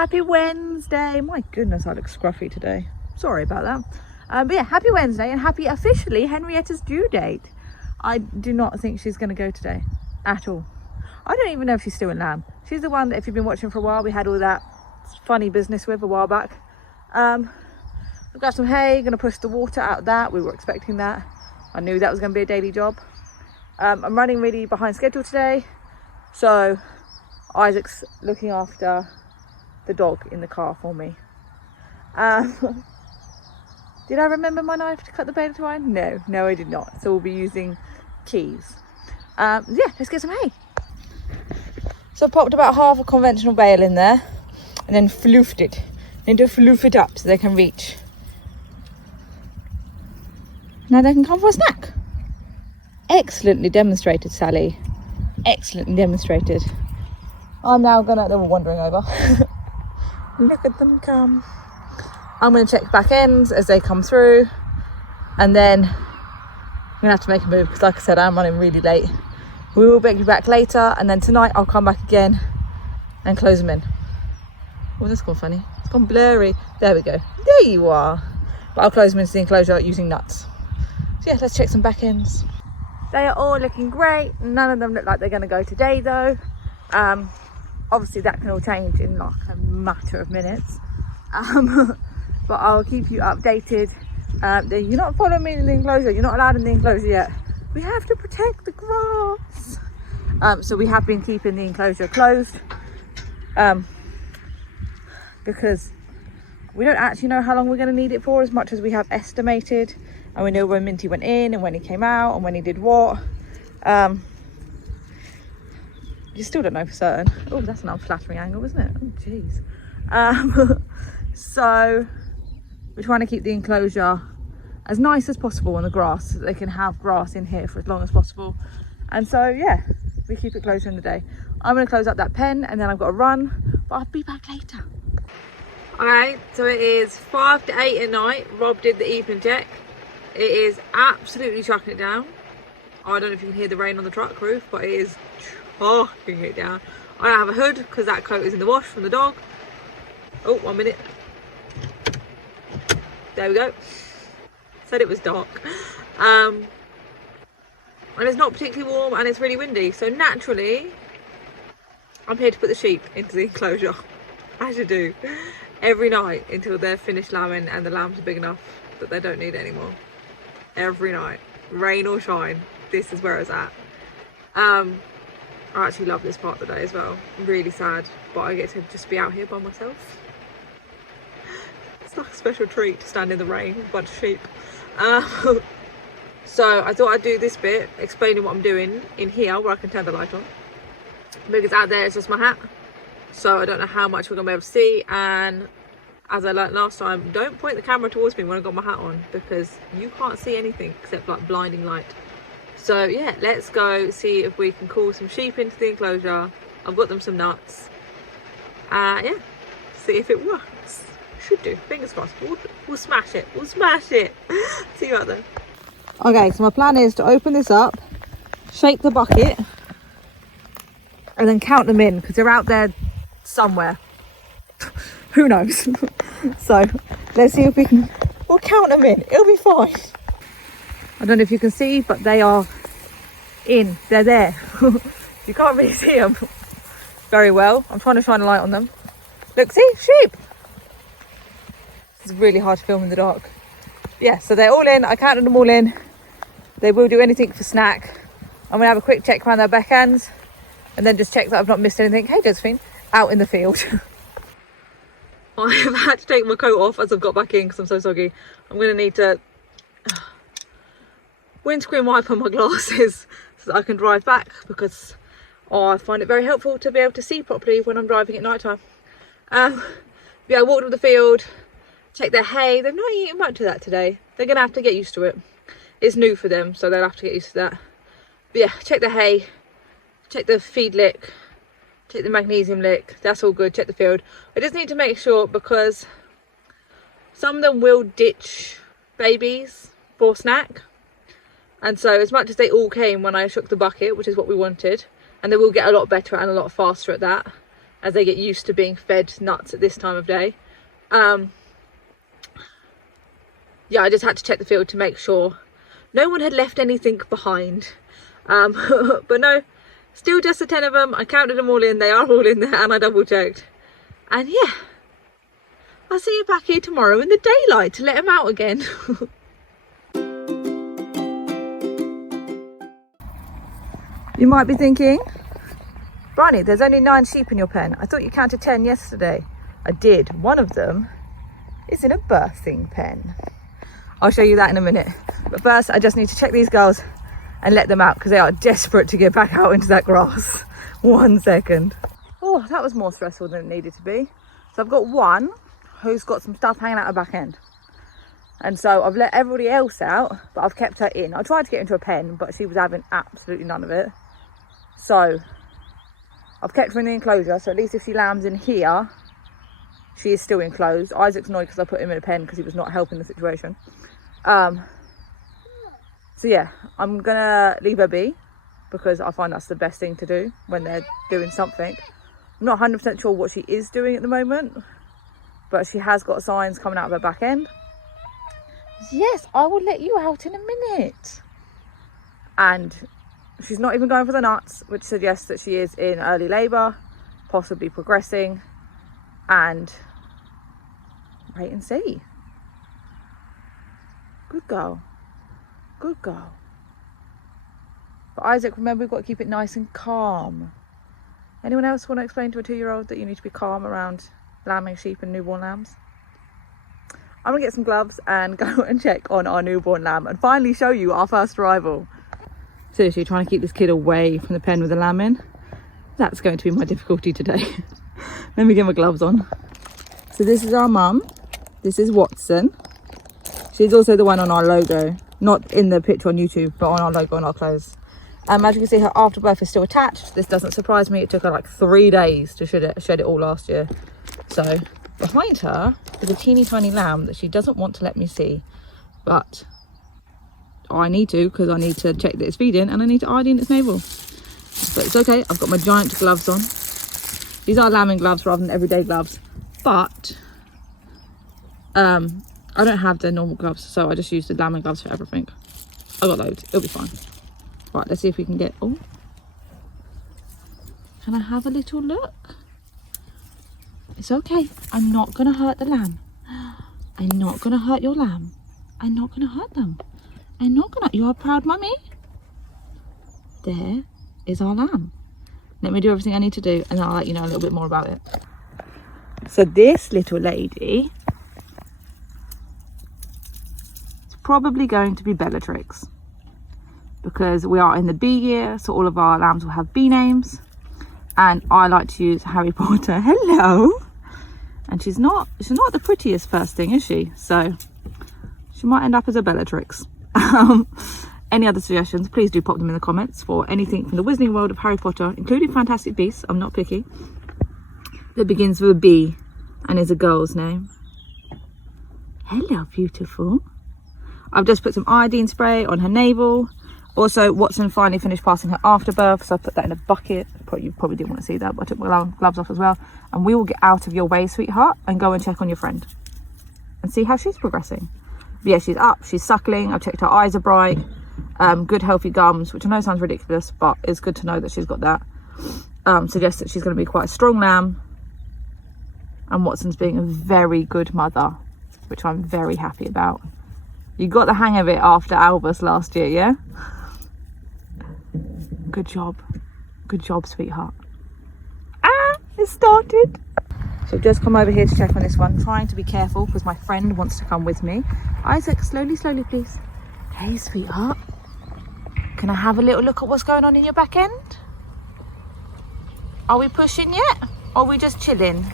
Happy Wednesday. My goodness, I look scruffy today. Sorry about that. But yeah, happy Wednesday and happy officially Henrietta's due date. I do not think she's going to go today at all. I don't even know if she's still in Lamb. She's the one that if you've been watching for a while, we had all that funny business with a while back. We've got some hay, going to push the water out of that. We were expecting that. I knew that was going to be a daily job. I'm running really behind schedule today. So Isaac's looking after the dog in the car for me. Did I remember my knife to cut the bale twine? No I did not. So we'll be using keys. Yeah, let's get some hay. So I've popped about half a conventional bale in there and then floofed it. Need to floof it up so they can reach. Now they can come for a snack. Excellently demonstrated, Sally. Excellently demonstrated. I'm now gonna, they were wandering over. Look at them come. I'm gonna check back ends as they come through, and then I'm gonna have to make a move because, like I said, I'm running really late. We will be back later, and then tonight I'll come back again and close them in. Oh, that's gone funny. It's gone blurry. There we go. There you are. But I'll close them into the enclosure using nuts. So yeah, let's check some back ends. They are all looking great. None of them look like they're going to go today though. Obviously that can all change in like a matter of minutes. But I'll keep you updated. You're not following me in the enclosure. You're not allowed in the enclosure yet. We have to protect the grass. So we have been keeping the enclosure closed. Because we don't actually know how long we're going to need it for as much as we have estimated. And we know when Minty went in and when he came out and when he did what. You still don't know for certain. Oh, that's an unflattering angle, isn't it? Oh, jeez. So we're trying to keep the enclosure as nice as possible on the grass so that they can have grass in here for as long as possible. And so, yeah, we keep it closed during the day. I'm going to close up that pen and then I've got to run, but I'll be back later. Okay, so it is 5 to 8 at night. Rob did the evening check. It is absolutely chucking it down. I don't know if you can hear the rain on the truck roof, but it is chucking it down. I don't have a hood because that coat is in the wash from the dog. Oh, 1 minute. There we go. Said it was dark. And it's not particularly warm and it's really windy. So naturally, I'm here to put the sheep into the enclosure, as you do, every night until they're finished lambing and the lambs are big enough that they don't need it anymore. Every night, rain or shine, this is where it's at. I actually love this part of the day as well. I'm really sad, but I get to just be out here by myself. It's like a special treat to stand in the rain with a bunch of sheep. So I thought I'd do this bit explaining what I'm doing in here where I can turn the light on, because out there it's just my hat, so I don't know how much we're gonna be able to see. And as I learned last time, don't point the camera towards me when I've got my hat on because you can't see anything except like blinding light. So yeah, let's go see if we can call some sheep into the enclosure. I've got them some nuts. Yeah, see if it works. Should do, fingers crossed. We'll smash it, we'll smash it. See you out there. Okay, so my plan is to open this up, shake the bucket, and then count them in because they're out there somewhere. Who knows? So let's see if we can, we'll count them in, it'll be fine. I don't know if you can see, but they are in, they're there. You can't really see them very well. I'm trying to shine a light on them. Look, see, sheep. It's really hard to film in the dark. Yeah, so they're all in, I counted them all in. They will do anything for snack. I'm gonna have a quick check around their back ends and then just check that I've not missed anything. Hey Josephine, out in the field. I have had to take my coat off as I've got back in because I'm so soggy. I'm going to need to windscreen wiper my glasses so that I can drive back because I find it very helpful to be able to see properly when I'm driving at night time. Yeah, I walked up the field, checked their hay. They've not eaten much of that today. They're going to have to get used to it. It's new for them, so they'll have to get used to that. But yeah, check the hay, check the feed lick, check the magnesium lick, that's all good. Check the field. I just need to make sure because some of them will ditch babies for snack, and so as much as they all came when I shook the bucket, which is what we wanted, and they will get a lot better and a lot faster at that, as they get used to being fed nuts at this time of day. Yeah, I just had to check the field to make sure no one had left anything behind. But no, still just the 10 of them. I counted them all in, they are all in there, and I double checked. And yeah, I'll see you back here tomorrow in the daylight to let them out again. You might be thinking, Bryony, there's only 9 sheep in your pen. I thought you counted 10 yesterday. I did. One of them is in a birthing pen. I'll show you that in a minute. But first, I just need to check these girls and let them out because they are desperate to get back out into that grass. 1 second. Oh, that was more stressful than it needed to be. So I've got one who's got some stuff hanging out her back end. And so I've let everybody else out, but I've kept her in. I tried to get into a pen, but she was having absolutely none of it. So I've kept her in the enclosure, so at least if she lambs in here, she is still enclosed. Isaac's annoyed because I put him in a pen because he was not helping the situation. So yeah, I'm gonna leave her be because I find that's the best thing to do when they're doing something. I'm not 100% sure what she is doing at the moment, but she has got signs coming out of her back end. Yes, I will let you out in a minute. And she's not even going for the nuts, which suggests that she is in early labour, possibly progressing, and wait and see. Good girl. Good girl. But Isaac, remember, we've got to keep it nice and calm. Anyone else want to explain to a 2-year-old that you need to be calm around lambing sheep and newborn lambs? I'm going to get some gloves and go and check on our newborn lamb and finally show you our first arrival. Seriously, trying to keep this kid away from the pen with the lamb in. That's going to be my difficulty today. Let me get my gloves on. So this is our mum. This is Watson. She's also the one on our logo. Not in the picture on YouTube, but on our logo on our clothes. As you can see, her afterbirth is still attached. This doesn't surprise me. It took her like 3 days to shed it all last year. So behind her is a teeny tiny lamb that she doesn't want to let me see. But I need to, because I need to check that it's feeding and I need to iodine its navel. But it's okay. I've got my giant gloves on. These are lambing gloves rather than everyday gloves. But I don't have the normal gloves, so I just use the lambing gloves for everything. I got loads. It'll be fine. Right, let's see if we can get... Oh, can I have a little look? It's okay. I'm not going to hurt the lamb. I'm not going to hurt your lamb. I'm not going to hurt them. I'm not going to... You're a proud mummy. There is our lamb. Let me do everything I need to do and then I'll let you know a little bit more about it. So this little lady is probably going to be Bellatrix, because we are in the bee year, so all of our lambs will have bee names, and I like to use Harry Potter. Hello. And she's not the prettiest first thing, is she? So she might end up as a Bellatrix. Any other suggestions, please do pop them in the comments for anything from the Wizarding World of Harry Potter, including Fantastic Beasts. I'm not picky. That begins with a B and is a girl's name. Hello, beautiful. I've just put some iodine spray on her navel. Also, Watson finally finished passing her afterbirth, so I put that in a bucket. You probably didn't want to see that, but I took my gloves off as well. And we will get out of your way, sweetheart, and go and check on your friend and see how she's progressing. But yeah, she's up, she's suckling. I've checked her eyes are bright. Good healthy gums, which I know sounds ridiculous, but it's good to know that she's got that. Suggests that she's going to be quite a strong lamb. And Watson's being a very good mother, which I'm very happy about. You got the hang of it after Albus last year, yeah? Good job. Good job, sweetheart. Ah, it started. So I've just come over here to check on this one, trying to be careful because my friend wants to come with me. Isaac, slowly, slowly, please. Hey, sweetheart. Can I have a little look at what's going on in your back end? Are we pushing yet? Or are we just chilling?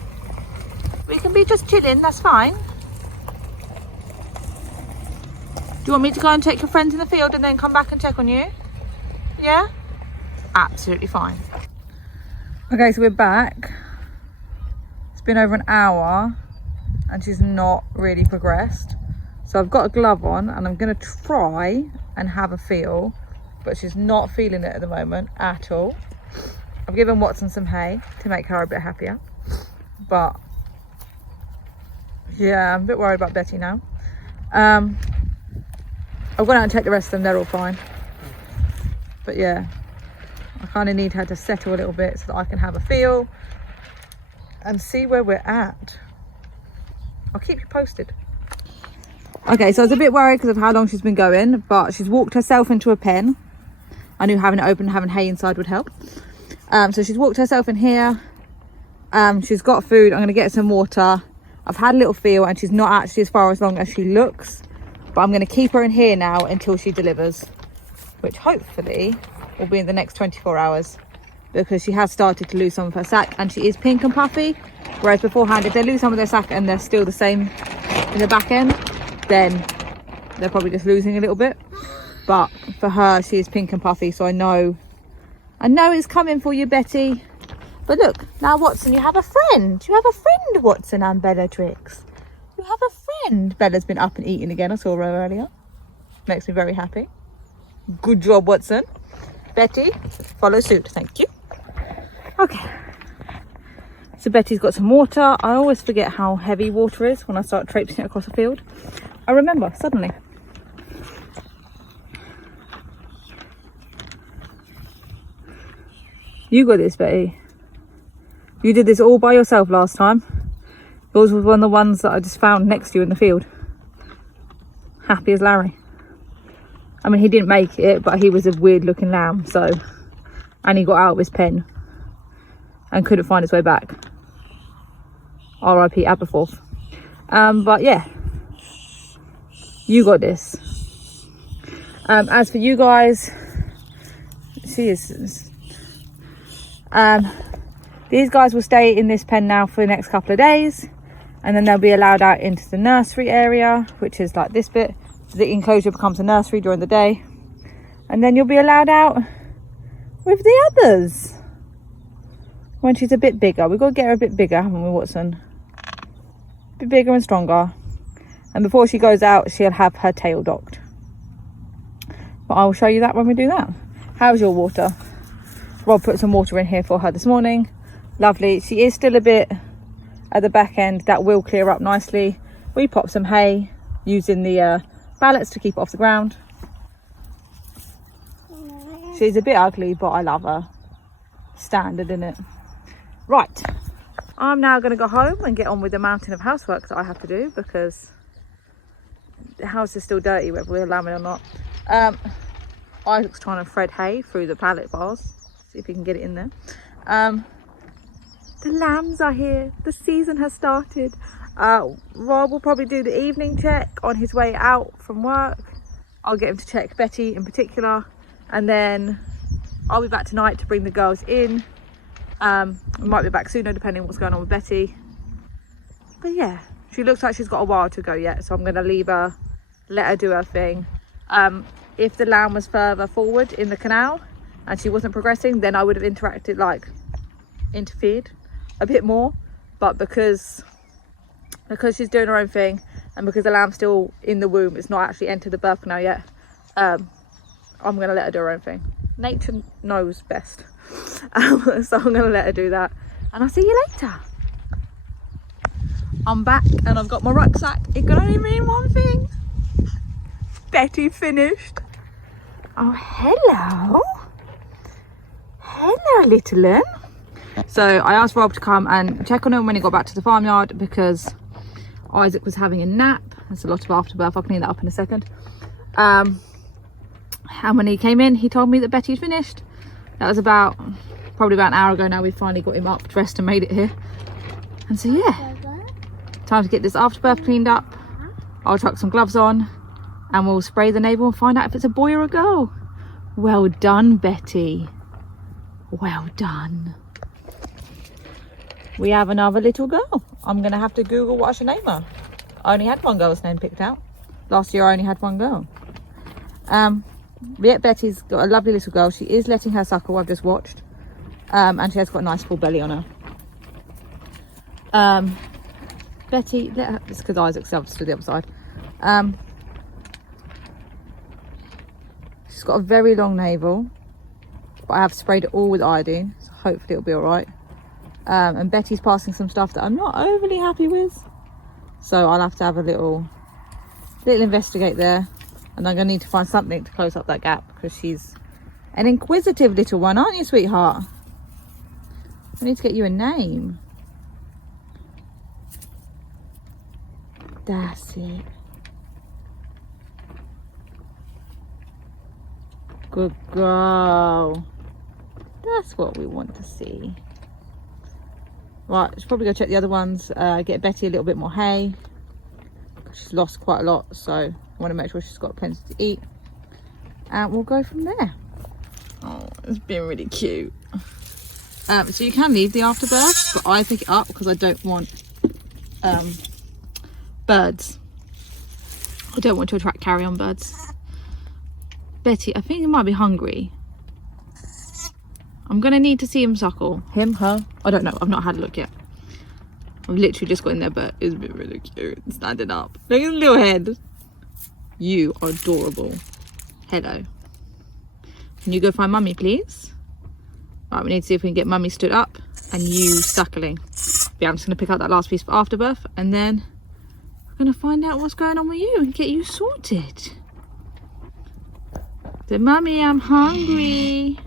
We can be just chilling, that's fine. Do you want me to go and check your friends in the field and then come back and check on you? Yeah? Absolutely fine. Okay, so we're back. It's been over an hour and she's not really progressed. So I've got a glove on and I'm going to try and have a feel, but she's not feeling it at the moment at all. I've given Watson some hay to make her a bit happier. But yeah, I'm a bit worried about Betty now. I've gone out and checked the rest of them, they're all fine. But yeah, I kind of need her to settle a little bit so that I can have a feel and see where we're at. I'll keep you posted. Okay, so I was a bit worried because of how long she's been going, but she's walked herself into a pen. I knew having it open and having hay inside would help. So she's walked herself in here. She's got food. I'm going to get some water. I've had a little feel and she's not actually as far as long as she looks, but I'm going to keep her in here now until she delivers, which hopefully will be in the next 24 hours, because she has started to lose some of her sack and she is pink and puffy, whereas beforehand, if they lose some of their sack and they're still the same in the back end, then they're probably just losing a little bit. But for her, she is pink and puffy, so I know it's coming for you, Betty. But look, now Watson, you have a friend. You have a friend, Watson and Bellatrix. You have a friend. Bella's been up and eating again. I saw her earlier. Makes me very happy. Good job, Watson. Betty, follow suit. Thank you. Okay. So Betty's got some water. I always forget how heavy water is when I start traipsing it across a field. I remember suddenly. You got this, Betty. You did this all by yourself last time. Yours was one of the ones that I just found next to you in the field. Happy as Larry. I mean, he didn't make it, but he was a weird looking lamb, so. And he got out of his pen and couldn't find his way back. R.I.P. Aberforth. But yeah, you got this. As for you guys, she is. These guys will stay in this pen now for the next couple of days, and then they'll be allowed out into the nursery area, which is like this bit. The enclosure becomes a nursery during the day, and then you'll be allowed out with the others when she's a bit bigger. We've got to get her a bit bigger, haven't we, Watson? A bit bigger and stronger. And before she goes out, she'll have her tail docked. But I will show you that when we do that. How's your water? Rob put some water in here for her this morning. Lovely. She is still a bit at the back end. That will clear up nicely. We pop some hay using the pallets to keep it off the ground. She's a bit ugly, but I love her. Standard, isn't it? Right. I'm now going to go home and get on with the mountain of housework that I have to do, because the house is still dirty whether we allow it or not. Isaac's trying to thread hay through the pallet bars. See if he can get it in there. The lambs are here. The season has started. Rob will probably do the evening check on his way out from work. I'll get him to check Betty in particular, and then I'll be back tonight to bring the girls in. I might be back sooner depending on what's going on with Betty. But yeah, she looks like she's got a while to go yet, so I'm going to leave her, let her do her thing. If the lamb was further forward in the canal and she wasn't progressing, then I would have interfered a bit more. But because she's doing her own thing, and because the lamb's still in the womb, it's not actually entered the birth canal yet, I'm going to let her do her own thing. Nature knows best. So I'm going to let her do that, and I'll see you later. I'm back and I've got my rucksack. It can only mean one thing. Betty finished. Oh, hello. Hello, little one. So I asked Rob to come and check on him when he got back to the farmyard, because Isaac was having a nap. There's a lot of afterbirth. I'll clean that up in a second. And when he came in, he told me that Betty had finished. That was probably about an hour ago now. We finally got him up, dressed, and made it here. And so yeah, time to get this afterbirth cleaned up. I'll chuck some gloves on and we'll spray the navel and find out if it's a boy or a girl. Well done, Betty. Well done. We have another little girl. I'm gonna have to Google what I should name her. I only had one girl's name picked out. Last year I only had one girl. Yeah, Betty's got a lovely little girl. She is letting her suckle, I've just watched. And she has got a nice full belly on her. Betty, let her, it's because Isaac's to the other side. She's got a very long navel, but I have sprayed it all with iodine, so hopefully it'll be all right. And Betty's passing some stuff that I'm not overly happy with, so I'll have to have a little investigate there, and I'm gonna need to find something to close up that gap, because she's an inquisitive little one, aren't you, sweetheart? I need to get you a name. That's it. Good girl. That's what we want to see. Right, should probably go check the other ones, get Betty a little bit more hay. She's lost quite a lot, so I want to make sure she's got plenty to eat. And we'll go from there. Oh, it's been really cute. So you can leave the afterbirth, but I pick it up because I don't want birds. I don't want to attract carry-on birds. Betty, I think he might be hungry. I'm gonna need to see him suckle. Him, her, I don't know. I've not had a look yet. I've literally just got in there, but it's been really cute. Standing up. Look at his little head. You are adorable. Hello. Can you go find mummy, please? Right, we need to see if we can get mummy stood up and you suckling. Yeah, I'm just gonna pick out that last piece for afterbirth, and then we're gonna find out what's going on with you and get you sorted. So, mummy, I'm hungry.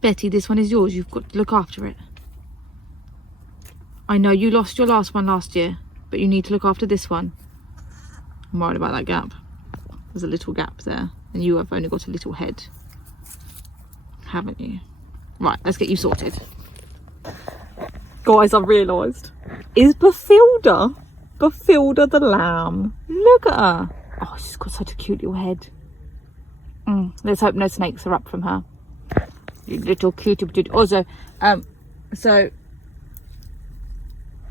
Betty, this one is yours. You've got to look after it. I know you lost your last one last year, but you need to look after this one. I'm worried about that gap. There's a little gap there, and you have only got a little head, haven't you? Right, let's get you sorted. Guys, I've realised, is Bafilda the lamb? Look at her. Oh, she's got such a cute little head. Let's hope no snakes are up from her. You little cutie. Also, so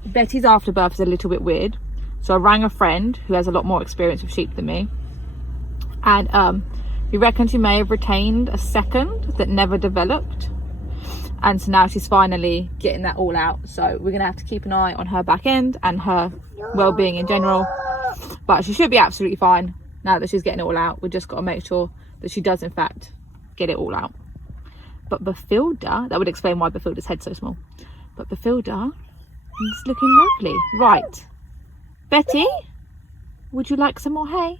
Betty's afterbirth is a little bit weird, so I rang a friend who has a lot more experience with sheep than me, and he reckons she may have retained a second that never developed, and so now she's finally getting that all out. So we're gonna have to keep an eye on her back end and her well-being in general, but she should be absolutely fine now that she's getting it all out. We just got to make sure that she does in fact get it all out. But Bafilda, that would explain why Bafilda's head's so small. But Bafilda is looking lovely. Right. Betty, would you like some more hay?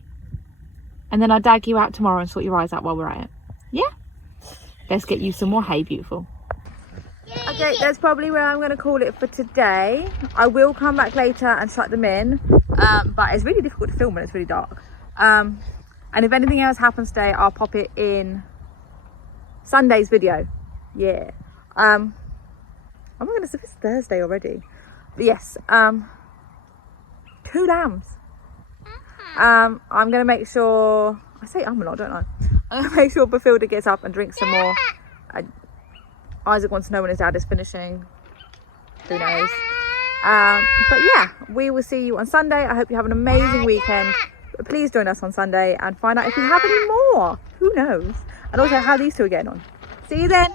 And then I'll dag you out tomorrow and sort your eyes out while we're at it. Yeah? Let's get you some more hay, beautiful. Okay, that's probably where I'm going to call it for today. I will come back later and shut them in. But it's really difficult to film when it's really dark. And if anything else happens today, I'll pop it in Sunday's video. Yeah. Oh my goodness, it's Thursday already. But yes, 2 lambs. I'm gonna make sure, I say I'm a lot, don't I? I'm gonna make sure Bafilda gets up and drinks some more. Isaac wants to know when his dad is finishing. Who knows? But yeah, we will see you on Sunday. I hope you have an amazing weekend. But please join us on Sunday and find out if we have any more. Who knows? And also how these two are getting on. See you then.